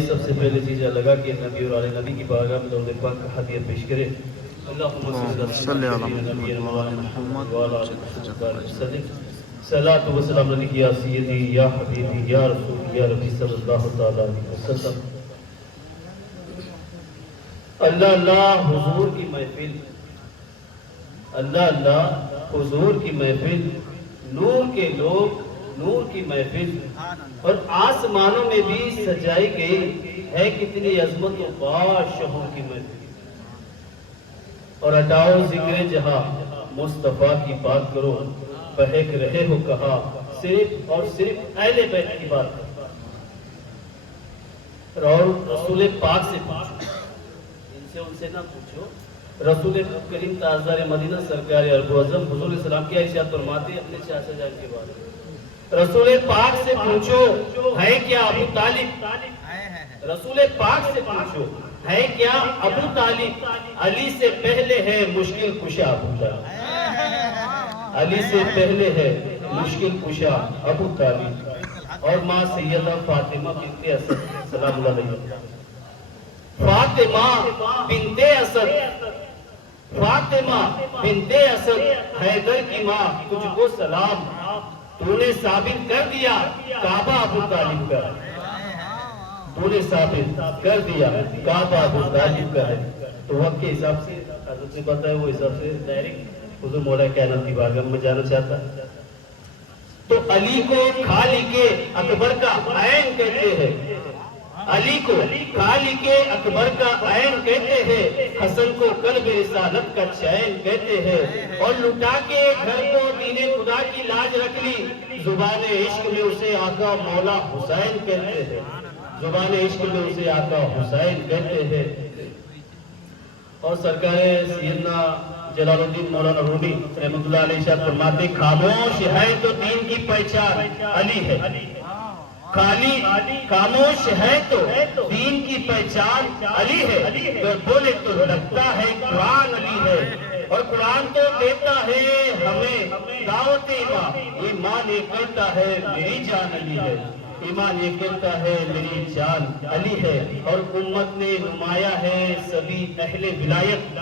سب سے پہلے چیزیں لگا کہ نبی اور علی نبی کی بارگاہ میں درود پاک کا ہدیہ پیش کرے۔ اللہم صلی علی محمد وعلی آل محمد۔ صلاۃ و سلام علیک یا سیدی یا حبیبی یا رسول یا ربی صلی اللہ تعالی علیہ وسلم۔ اللہ اللہ حضور کی محفل، اللہ اللہ حضور کی محفل، نور کے لوگ، نور کی محفل، اور آسمانوں میں بھی سجائی گئی ہے کتنی عظمت و بادشاہوں کی محفل۔ اور ہٹاؤ ذکر جہاں مصطفیٰ کی بات کرو، بہک رہے ہو کہا صرف اور صرف اہل بیت کی بات کرو۔ اور رسول پاک سے پوچھو، ان سے نہ پوچھو۔ رسول کریم تاجدار مدینہ سرکار ارب اعظم حضور السلام کیا ارشاد فرماتے ہیں اپنے چاچا جان کے بارے میں؟ رسول پاک سے پوچھو ہے کیا ابو طالب، رسول پاک سے پوچھو ہے کیا ابو طالب، علی سے پہلے ہے مشکل کشا ابو طالب، علی سے پہلے ہے مشکل کشا ابو طالب۔ اور ماں سیدہ فاطمہ بنت اسد سلام اللہ علیہ، فاطمہ بنت اسد، فاطمہ بنت اسد، حیدر کی ماں تجھ کو سلام، تو نے ثابت کر دیا کعبہ ابو طالب کا، تو نے ثابت کر دیا کعبہ ابو طالب کا ہے۔ تو وقت کے حساب سے حضرت نے بتایا وہ حساب سے ڈائریکٹ حضور مولا کائنات کی بارگاہ میں جانا چاہتا ہے۔ تو علی کو خالق اکبر کا عین کہتے ہیں، علی کو خالق اکبر کا عین کہتے ہیں، حسن کو قلب رسالت کا چین کہتے ہیں، اور لٹا کے گھر کو دین خدا کی لاج رکھ لی، زبان عشق میں اسے آقا مولا حسین کہتے ہیں، زبان عشق میں اسے آقا حسین کہتے ہیں۔ اور سرکار سیدنا جلال الدین مولانا رومی رحمۃ اللہ علیہ ارشاد فرماتے خاموش ہے تو دین کی پہچان علی ہے، خاموش ہے تو دین کی پہچان علی ہے، اگر بولے تو لگتا ہے قرآن علی ہے، اور قرآن تو دیتا ہے ہمیں دعوت ایمان، ایمان یہ کہتا ہے میری جان علی ہے، ایمان یہ کہتا ہے میری جان علی ہے۔ اور امت نے نمایا ہے سبھی اہل ولایت،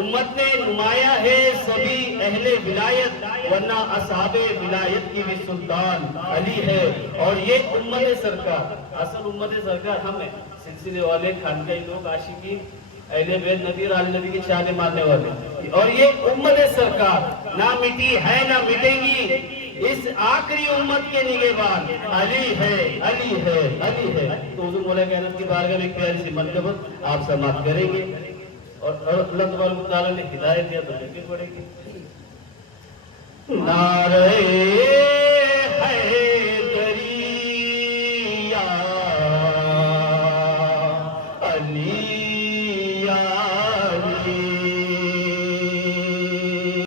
امت نے نمایا ہے سبھی اہل ولایت، ورنہ اصحاب ولایت کی بھی سلطان علی ہے۔ اور یہ امت سرکار، اصل امت سرکار ہم ہیں، سلسلے والے، خانقاہی لوگ، عاشقین اہل بیت نبی اور آل نبی کے چاہنے ماننے والے، اور یہ امت سرکار نہ مٹی ہے نہ مٹے گی، اس آخری امت کے نگہبان علی ہے، علی ہے، علی ہے۔ تو حضور مولا کائنات کی بارگاہ میں ایک پیاری سی منقبت آپ سماعت کریں گے، اور اللہ تبارک و تعالیٰ نے ہدایت دیا تو لیکن پڑے گی۔ نعرہ